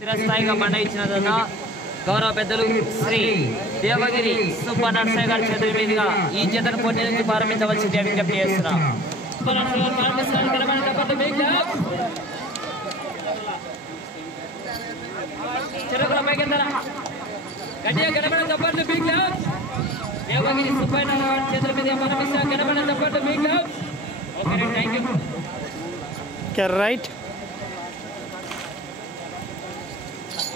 చిరస్థాయిగా మండయించిన గౌరవ పెద్దలు శ్రీ దేవగిరి సుబ్బ నర్సయ్య గారి చేతుల మీదుగా ఈ జతను పోటీ నుంచి ప్రారంభించవలసిందిగా విజ్ఞప్తి చేస్తున్నాం. దేవగిరి సుబ్బయ్య గారి చేతుల మీదుగా ప్రారంభిస్తాం. గడపడ తప్పట్టు big love. Okay thank you. Okay right.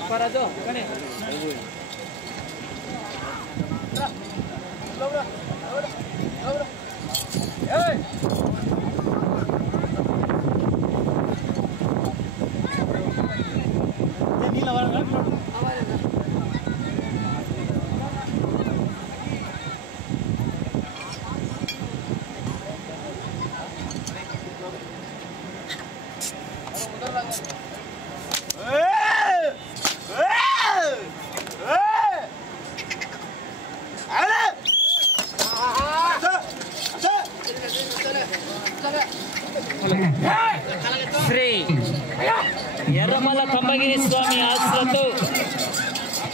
Parado, kane. Hey! Janila wala na. Shri Erramala Kambagiri Swami ఆశలతో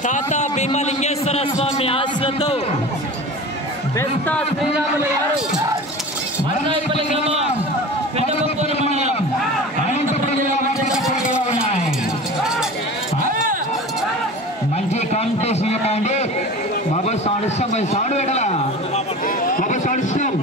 తాత భీమలింగేశ్వర స్వామి ఆశలతో బెస్తా శ్రీరాములు గారు మర్రాయిపల్లి గ్రామం పెద్దపూరు మండలం అనంతపురం జిల్లా మంచి కాంపిటీషన్ అండి. బాబా సౌండ్ ఇస్తాం, సౌండ్ పెట్టాలా బాబా, సౌండ్ ఇస్తాం.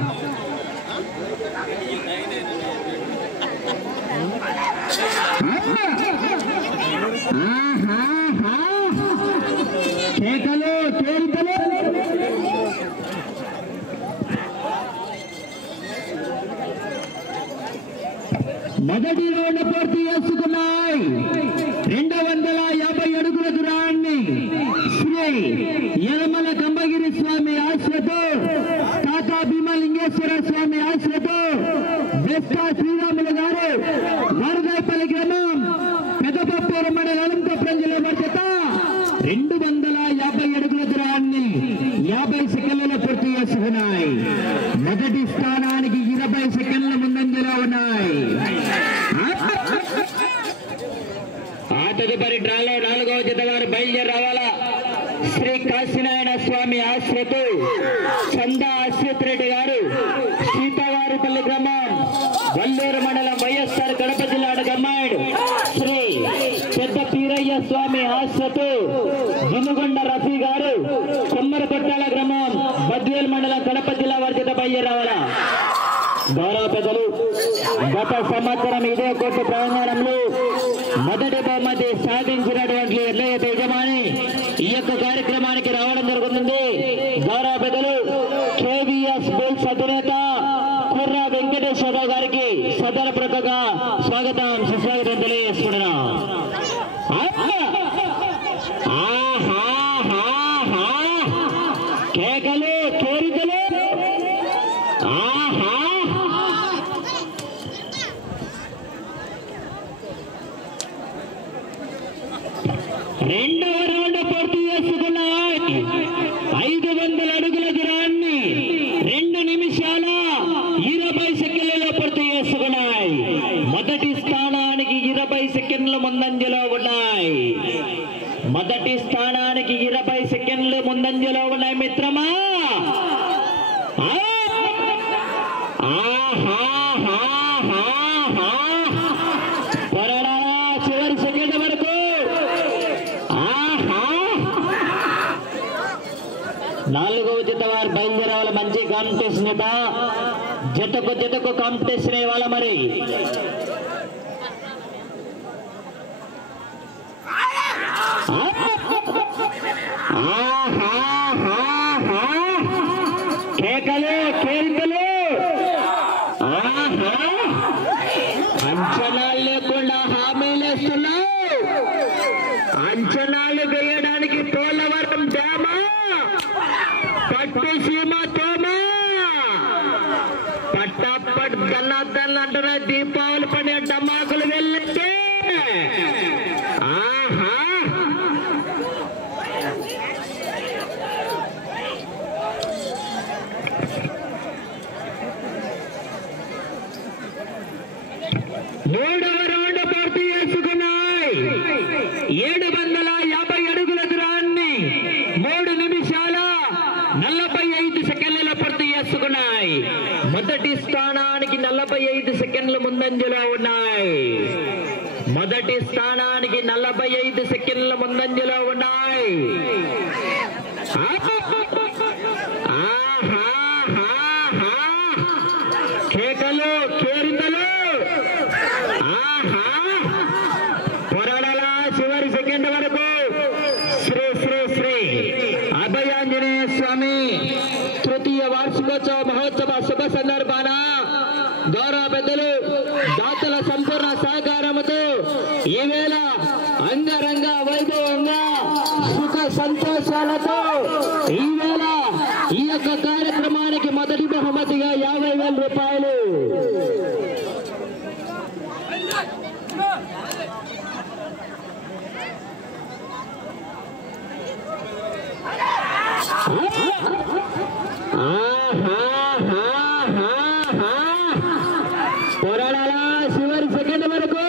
కేకలు కేకలు. మొదటి రౌండ్ పూర్తి చేసుకున్నాయి. 250 అడుగుల దూరాన్ని శ్రీ యలమల కంబగిరి స్వామి ఆశ్రతో తాత భీమలింగేశ్వర స్వామి ఆశ్రతో బెస్తా శ్రీరాములు గారు వరదాయపల్లి గ్రామం పెద్దపూరు మండలం అనంతపురం జిల్లా వర్షత 250 అడుగుల దూరాన్ని 50 సెకండ్లలో పూర్తి చేసుకున్నాయి. మొదటి స్థానానికి 20 సెకండ్ల ముందంజలో ఉన్నాయి. ఆ తదుపరి డ్రాలో 4వ జత వారు బయలుదేరి రావాలా. శ్రీ కాశీనారాయణ స్వామి ఆశ్రతో చందా అశ్వత్ రెడ్డి గారు సీతావారిపల్లి గ్రామం వల్లూరు మండలం వైఎస్ఆర్ కడప జిల్లా అడగమ్మాయుడు శ్రీ పెద్ద పీరయ్య స్వామి ఆశ్రతో జినుగొండ రఫీ గారు కొమ్మరకొట్టాల గ్రామం బద్వేల్ మండలం కడప జిల్లా వారి జత బయలుదేరి రావాలా. గౌరవ పెద్దలు గత సంవత్సరం ఇదే కోర్టు ప్రాంగణంలో మొదటి బహుమతి సాధించినటువంటి ఎల్లయ్య యజమాని ఈ యొక్క కార్యక్రమానికి రావడం జరుగుతుంది. గౌరవ పెద్దలు కేవీఎస్ బుల్స్ అధినేత కుర్ర వెంకటేశ్వరరావు గారికి సదరపూర్వకంగా స్వాగతం సుస్వాగతం తెలియజేసుకుంటున్నాం. కేకలు కోరికలు. రెండవ రౌండ్ పూర్తి చేసుకున్నాయి. 500 అడుగుల దూరాన్ని 2 నిమిషాల 20 సెకండ్లలో పూర్తి చేసుకున్నాయి. మొదటి స్థానానికి 20 సెకండ్లు ముందంజలో ఉన్నాయి. మొదటి స్థానానికి 20 సెకండ్లు ముందంజలో ఉన్నాయి మిత్రమా. చివరి సెకండ్ వరకు 4వ జత వారు బయలుదేరాలి. మంచి కాంపిటీషన్ ఇట. జతకు కాంపిటీషన్ ఇవ్వాల. మరి కేకలు కేకలు. అంచనాలు లేకుండా హామీలు వేస్తున్నావు. అంచనాలు వేయడానికి పోలవరం డ్యామా పట్టుసీమ తోమా పట్టాపట్ దన్నాదన్ అంటున్న దీపావళి పని డమాకులు వెళ్ళితే మూడవ రౌండ్ పూర్తి చేసుకున్నాయి. 7 45 సెకండ్ల ముందంజలో ఉన్నాయి. కేకలు కేరింతలు పోరాడాల చివరి సెకండ్ వరకు. శ్రీ శ్రీ శ్రీ అభయాంజనేయ స్వామి తృతీయ వార్షికోత్సవ మహోత్సవ శుభ సందర్భాన గౌరవ పెద్దలు దాతల సంపూర్ణ సహకారముతో ఈవేళ అంగరంగ వైభవంగా సుఖ సంతోషాలతో ఈవేళ ఈ యొక్క కార్యక్రమానికి మొదటి బహుమతిగా 50,000 రూపాయలు. పోరాడాలా చివరి సెకండ్ వరకు.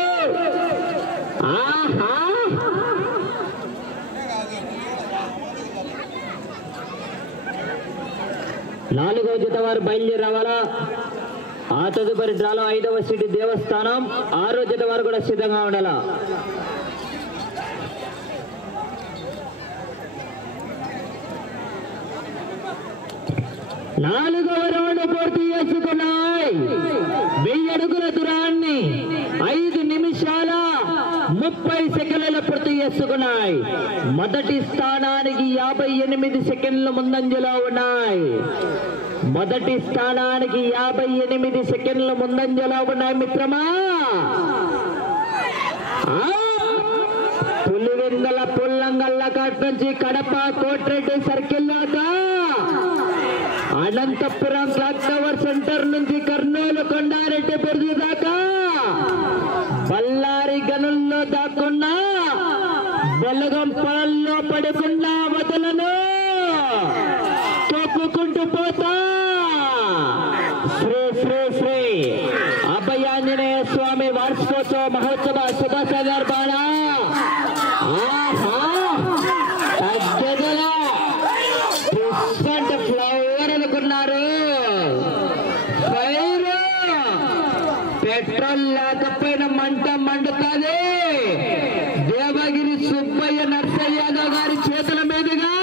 నాలుగవ జత వారు బయలుదేరి రావాలా. ఆ తదుపరి డ్రాలో 5వ సీటు దేవస్థానం, 6వ జత వారు కూడా సిద్ధంగా ఉండాలా. నాలుగవ రౌండ్ పూర్తి చేసుకున్నాయి. 1000 అడుగుల దూరాన్ని 5 నిమిషాల 30 సెకండ్లలో పూర్తి చేసుకున్నాయి. మొదటి స్థానానికి 58 సెకండ్ల ముందంజలో ఉన్నాయి. మొదటి స్థానానికి 58 సెకండ్ల ముందంజలో ఉన్నాయి మిత్రమా. పులివెందల పుల్లంగల్ల కాట్ నుంచి కడప కోట్రెడ్డి సర్కిల్ దాకా, అనంతపురం క్లాక్ టవర్ సెంటర్ నుంచి కర్నూలు కొండారెడ్డి బుర్జి దాకా, బళ్ళారి గనుల్లో దాక్కున్నా బలగం పొలంలో పడుకున్నా వదలను, తొక్కుకుంటూ పోతా. శ్రీ శ్రీ శ్రీ అభయాంజనేయ స్వామి వార్షికోత్సవ మహోత్సవ శుభ సందర్భాన ఫ్లవర్ అనుకున్నారు. ఫైర్ పెట్రోల్ లేకపోయినా మంట మండుతుంది. దేవగిరి సుబ్బయ్య నర్సయ్య యాదవ్ గారి చేతుల మీదుగా,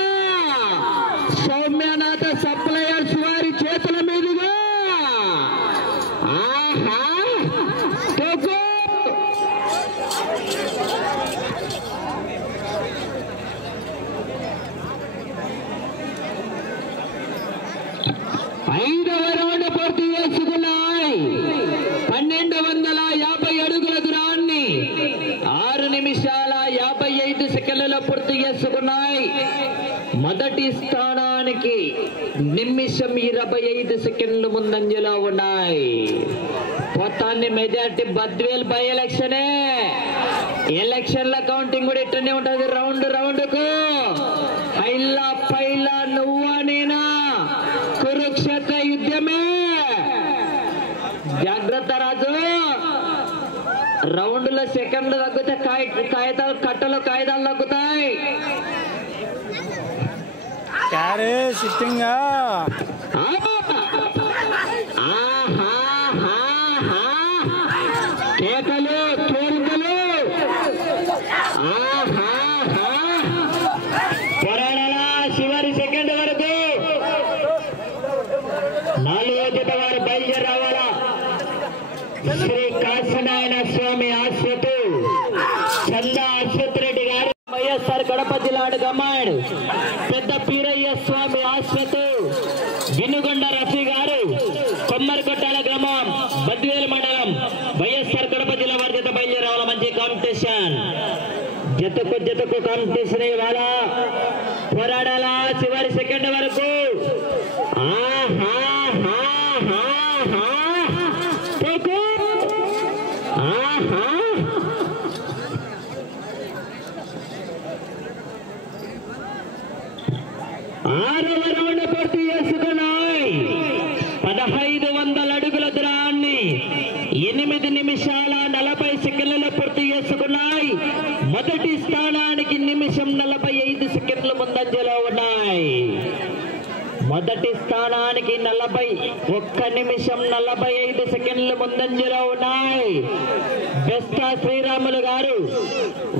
సౌమ్యనాథ సప్లయర్స్ వారి చేతుల మీదుగా ఐదవ రౌండ్ పూర్తి చేసుకున్నాయి. 1250 అడుగుల దూరాన్ని 6 నిమిషాల 55 సెకండ్లలో పూర్తి చేసుకున్నాయి. మొదటి స్థానానికి నిమిషం 25 సెకండ్లు ముందంజలో ఉన్నాయి. మొత్తాన్ని మెజార్టీ బద్వేల్ బై ఎలక్షనే. ఎలక్షన్ల కౌంటింగ్ కూడా ఇట్టనే ఉంటుంది. రౌండ్ రౌండ్కు హైలా పైలా నువ్వా నేనా కురుక్షేత్ర యుద్ధమే. జాగ్రత్త రాజు. రౌండ్లో సెకండ్లు తగ్గితే కాగితాలు కట్టలు కాగితాలు తగ్గుతాయి. కేకలు కేరింతలు పోరాడాల చివరి సెకండ్ వరకు. 4వ జత వారు బయలుదేరి రావాలా. శ్రీ కాశీనారాయణ స్వామి ఆశ్రతు చందా అశ్వత్ రెడ్డి గారు, వైఎస్ఆర్ కడప జిల్లా గమ్మాడు. పెద్ద పీరయ్య స్వామి ఆశ్రతు వినుగొండ రఫీ గారు, కొమ్మరికొట్టాల గ్రామం, బద్వేలు మండలం, వైఎస్ఆర్ కడప జిల్లా వారి జత బయలుదేరి రావాలా. మంచి కాంపిటీషన్, జతకు కాంపిటీషన్ ఇవాళ. పోరాడాలా చివరి సెకండ్ వరకు. ఆరవ రౌండ్ పూర్తి చేసుకున్నాయి. 1500 అడుగుల దూరాన్ని 8 నిమిషాల 40 సెకండ్లలో పూర్తి చేసుకున్నాయి. మొదటి స్థానానికి నిమిషం 45 సెకండ్ల ముందంజలో ఉన్నాయి. మొదటి స్థానానికి 1 నిమిషం 45 సెకండ్ల ముందంజలో ఉన్నాయి. బెస్తా శ్రీరాములు గారు,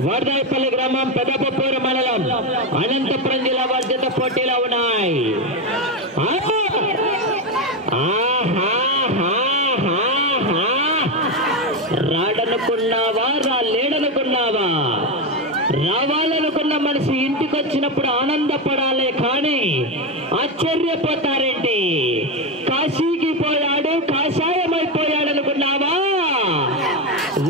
వరదాయపల్లి గ్రామం పెదపప్పూరు మండలం అనంతపురం జిల్లా వారి జత పోటీలో ఉన్నాయి. రాడనుకున్నావా రాలేడనుకున్నావా? రావాలనుకున్న మనిషి ఇంటికి వచ్చినప్పుడు ఆనందపడాలే కానీ ఆశ్చర్యపోతారేంటి? కాశీకి పోయాడు కాషాయమైపోయాడు అనుకున్నావా?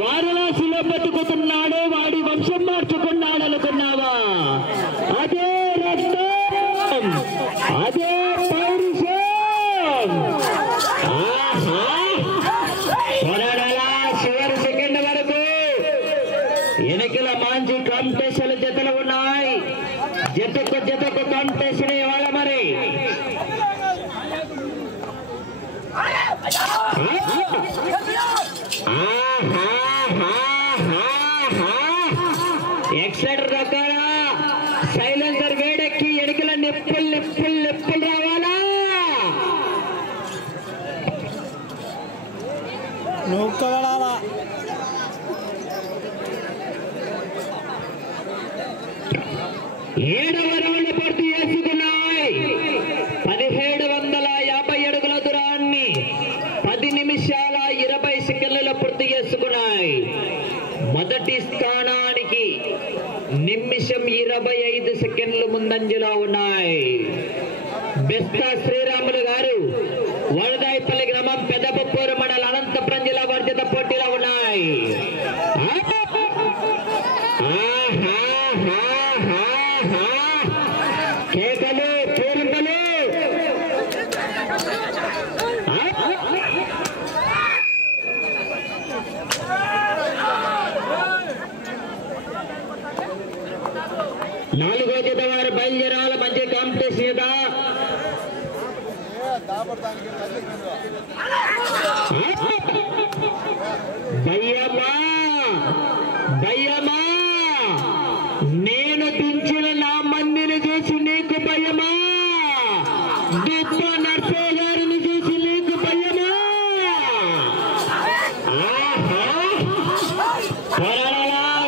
వారణాసిలో బతుకుతున్నాడు వాడి వంశం మార్చుకున్నాడు అనుకున్నావా? అదే రక్తం, అదే పౌరుషం. చివరి సెకండ్ వరకు ఎన్నికల మంచి కాంపిటీషన్ జతలు ఉన్నాయి. జతకు కాంపిటీషన్ ఇవాళ మరి ఎక్సైటర్ రకాల సైలెన్సర్ వేడెక్కి ఎన్నికల నిప్పులు రావాలా? నూకబడాలా? ఏడవ రౌండ్ పూర్తి చేసుకున్నాయి. 1750 అడుగుల దూరాన్ని 10 నిమిషాల 20 సెకండ్లలో పూర్తి చేసుకున్నాయి. మొదటి స్థానానికి నిమిషం 25 సెకండ్లు ముందంజలో ఉన్నాయి. బెస్తా శ్రీరాములు గారు వరదాయపల్లి గ్రామం పెదపప్పూరు మండలం అనంతపురం జిల్లా వారి జత పోటీలో ఉన్నాయి. కేకలు పూరింతలు నాలుగో జత వారు బయలుదేరాల మంచి కాంపిటీషన్. భయ్యమా నేను దించిన నా మందిని చూసి నీకు భయమా? దుప్ప నర్సయ్య గారిని చూసి నీకు భయమా?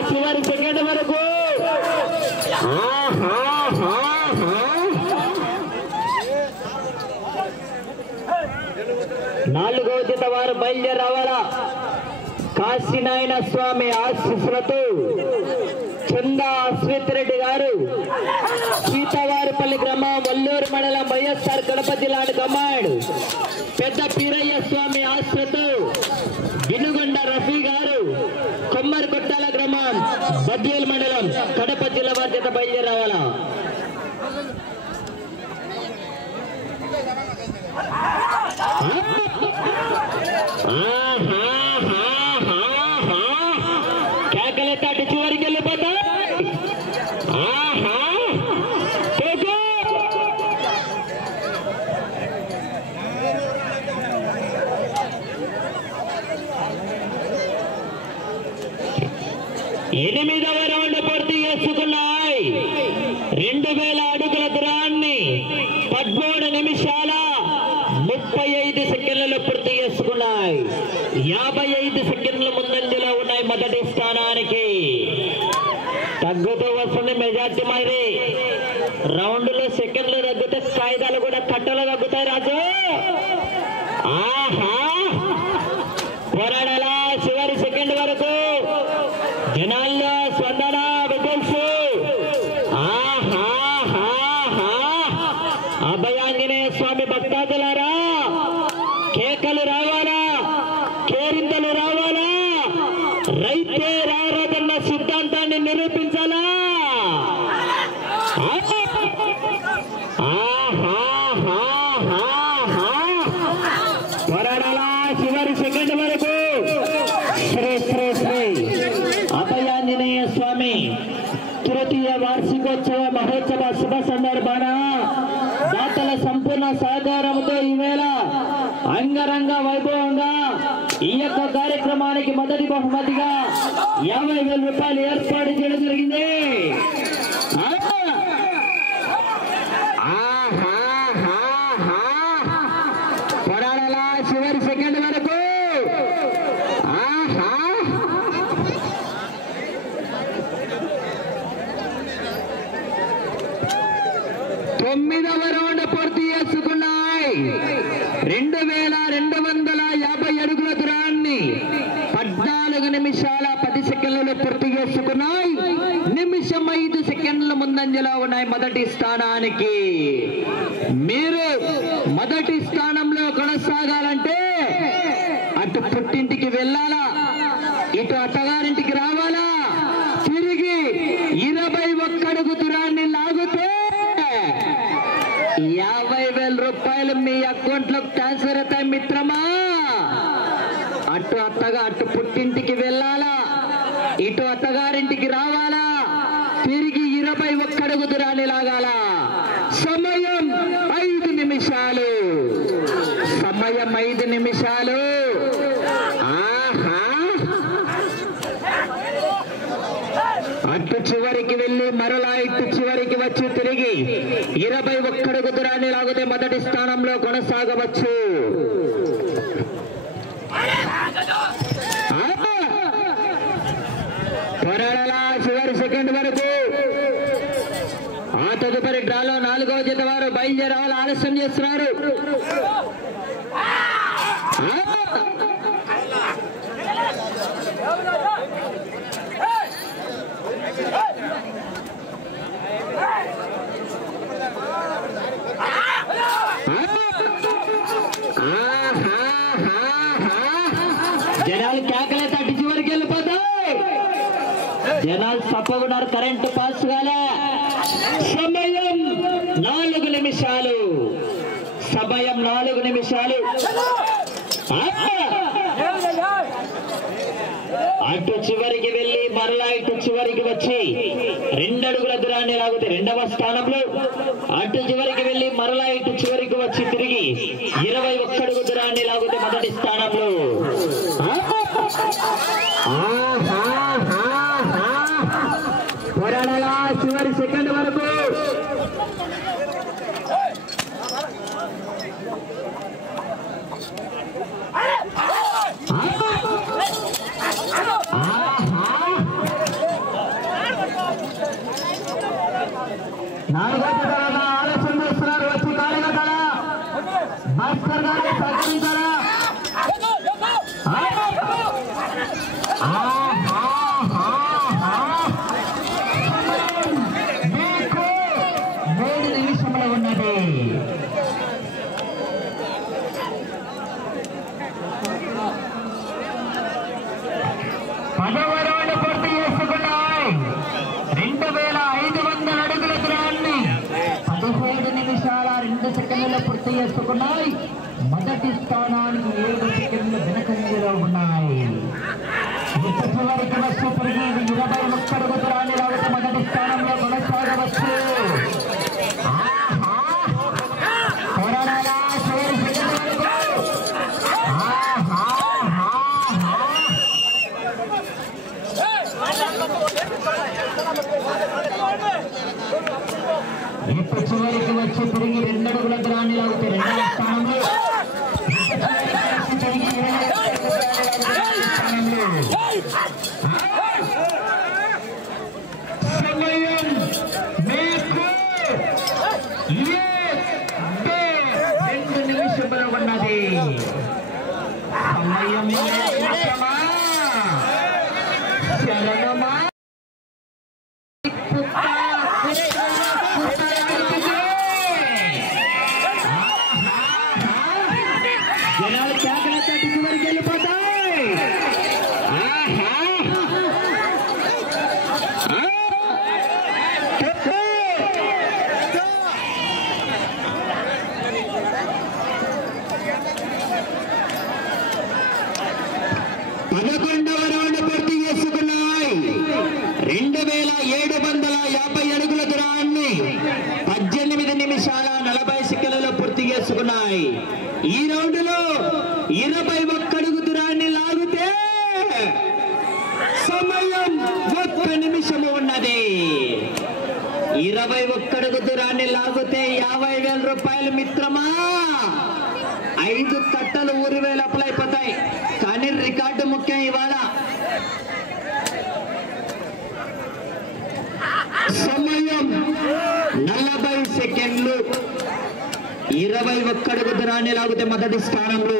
చివరి సెకండ్ వరకు నాలుగో జత వారు బయలుదేరి రావాలా. కాశీనాయన స్వామి ఆశీస్సులతో చందా అశ్విత్ రెడ్డి గారు సీతవారిపల్లి గ్రామం వల్లూరు మండలం వైఎస్ఆర్ కడప జిల్లా కమాండ్ పెద్ద పీరయ్య స్వామి ఆశీస్సులతో వినుగొండ రఫీ గారు కొమ్మరికొట్టాల గ్రామం బద్వేల్ మండలం కడప జిల్లా వారి జత బయలుదేరి రావాలా. కేకలెత్తాటి చివరికి వెళ్ళిపోతా. ఎనిమిదవ రౌండ్ పూర్తి చేసుకున్నాయి. 2000 అడుగుల దూరాన్ని 13 నిమిషాల 35 సెకండ్లలో పూర్తి చేసుకున్నాయి. 55 సెకండ్ల ముందంజలో ఉన్నాయి మొదటి స్థానానికి. తగ్గుతూ వస్తుంది మెజార్టీ. మరి రౌండ్లో సెకండ్లు తగ్గితే కాయిదాలు కూడా కట్టలు తగ్గుతాయి రాజు. పోరాడాలా చివరి సెకండ్ వరకు. జనాల్లో స్పందన విజల్సు. అభయాంజనేయ స్వామి భక్తాదులారా కేకలు రావాలా, కేరింతలు రావాలా, రైతే రారాదన్న సిద్ధాంతాన్ని నిరూపించాలా. పోరాడాలా చివరి సెకండ్ వరకు. శ్రీ శ్రీ శ్రీ అభయాంజనేయ స్వామి తృతీయ వార్షికోత్సవ మహోత్సవ శుభ సందర్భాన దాతల సంపూర్ణ సహకారంతో ఈవేళ అంగరంగ వైభవంగా ఈ యొక్క కార్యక్రమానికి మొదటి బహుమతిగా 50,000 రూపాయలు ఏర్పాటు చేయడం జరిగింది. పోరాడాలా చివరి సెకండ్ వరకు. 9వ రౌండ్ పూర్తి చేసుకున్నాయి. 2250 అడుగుల దూరాన్ని 14 నిమిషాల 10 సెకండ్లలో పూర్తి చేసుకున్నాయి. నిమిషం 5 సెకండ్ల ముందంజలో ఉన్నాయి మొదటి స్థానానికి. మీరు మొదటి స్థానంలో కొనసాగాలంటే అటు పుట్టింటికి వెళ్ళాలా, ఇటు అత్తగారింటికి రావాలా, తిరిగి 21 అడుగు దూరాన్ని లాగితే 50,000 రూపాయలు మీ అకౌంట్ లో ట్రాన్స్ఫర్ అవుతాయి మిత్రమా. అటు పుట్టింటికి వెళ్ళాలా, ఇటు అత్తగారింటికి రావాలా, తిరిగి 21 అడుగు దూరాన్ని లాగాల. సమయం 5 నిమిషాలు. సమయం 5 నిమిషాలు. అటు చివరికి వెళ్ళి మరలా ఇటు చివరికి వచ్చి తిరిగి 21 అడుగు దూరాన్ని లాగితే మొదటి స్థానంలో కొనసాగవచ్చు. పోరాడాలా చివరి సెకండ్ వరకు. ఆ తదుపరి డ్రాలో 4వ జత వారు బయలుదేరావాలి, ఆలస్యం చేస్తున్నారు. జనాలు కేకలే తట్టి చివరికి వెళ్ళిపోతాయి. జనాలు తప్పకున్నారు, కరెంటు పాస్ కాలే. సమయం 4 నిమిషాలు. సమయం 4 నిమిషాలు. అటు చివరికి వెళ్ళి మరలా ఇటు చివరికి వచ్చి 2 అడుగుల దూరాన్ని లాగితే 2వ స్థానంలో. అటు చివరికి వెళ్ళి మరలా ఇటు చివరికి వచ్చి తిరిగి 21 అడుగు దూరాన్ని లాగితే మొదటి స్థానంలో. పోరాడాలా చివరి సెకండ్ వరకు. ఆలస్యం చేస్తున్నారు, వచ్చి కాడగట్టాలా, మాస్టర్ గారు సహకరించారా. మీకు 3 నిమిషంలో ఉన్నది. పదవ రౌండ్ పూర్తి చేసుకున్నాయి. 2500 అడుగుల దూరాన్ని 17 నిమిషాల 2 సెకండ్లలో పూర్తి చేసుకున్నాయి. మొదటి స్థానానికి 7 సెకండ్ల వెనకంజలో ఉన్నాయి. చివరికి వచ్చి తిరిగి 21 అడుగు దూరాన్ని లాగితే మొదటి స్థానంలో కొనసాగవచ్చు. ఇప్పుడు చివరికి వచ్చి తిరిగి 2 అడుగుల దూరాన్ని లాగితే 2వ స్థానంలో. సమయం మీకు 2 నిమిషంలో ఉన్నది. సమయం శరణమా జనాలు కేకల తట్టి చివరికి వెళ్ళిపోతాయి. పదకొండవ రౌండ్ పూర్తి చేసుకున్నాయి. 2750 అడుగుల దూరాన్ని 18 నిమిషాల 40 సెకండ్లలో పూర్తి చేసుకున్నాయి. ఈ రౌండ్ లో 21 అడుగు దూరాన్ని లాగితే సమయం 1 నిమిషము ఉన్నది. 21 అడుగు దూరాన్ని లాగితే 50,000 రూపాయలు మిత్రమా. 5 తట్టలు ఊరివే లోపలైపోతాయి. కానీ రికార్డు ముఖ్యం ఇవాళ. సమయం 40 సెకండ్లు. 21 అడుగు దూరాన్ని లాగితే మొదటి స్థానంలో.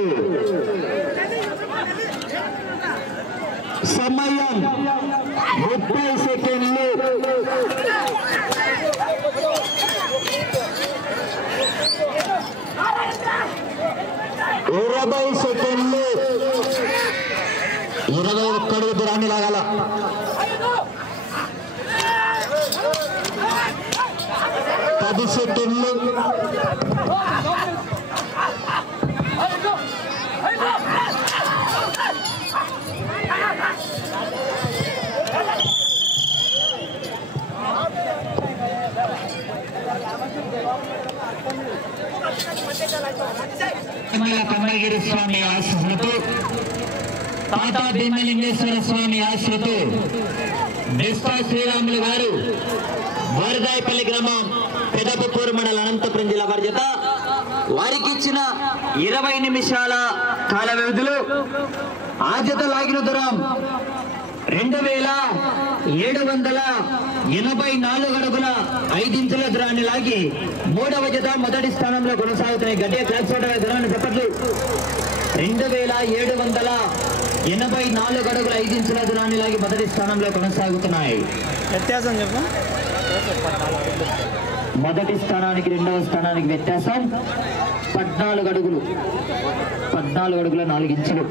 సమయం 30 సెకండ్లు. సెకండ్లు 21 అడుగు దూరాన్ని లాగాల. పది సెకండ్లు. కమలగిరి స్వామి ఆశ్రతో, తాతా భీమలింగేశ్వర స్వామి ఆశ్రతో బెస్తా శ్రీరాములు గారు వారదాయపల్లి గ్రామం పెదపూర్ మండలం అనంతపురం జిల్లా వారి చేత వారికి ఇచ్చిన 20 నిమిషాల కాల వ్యవధిలో ఆ జత లాగిన దూరం 2784 అడుగుల 5 ఇంచుల దూరాన్ని లాగి 3వ జత మొదటి స్థానంలో కొనసాగుతున్నాయి. గట్టిగా క్లాప్స్ దూరాన్ని చెప్పట్లు. 2784 అడుగుల 5 ఇంచుల దూరాన్ని లాగి మొదటి స్థానంలో కొనసాగుతున్నాయి. వ్యత్యాసం చెప్పు. మొదటి స్థానానికి రెండవ స్థానానికి వ్యత్యాసం 14 అడుగులు, 14 అడుగుల 4 ఇంచులు.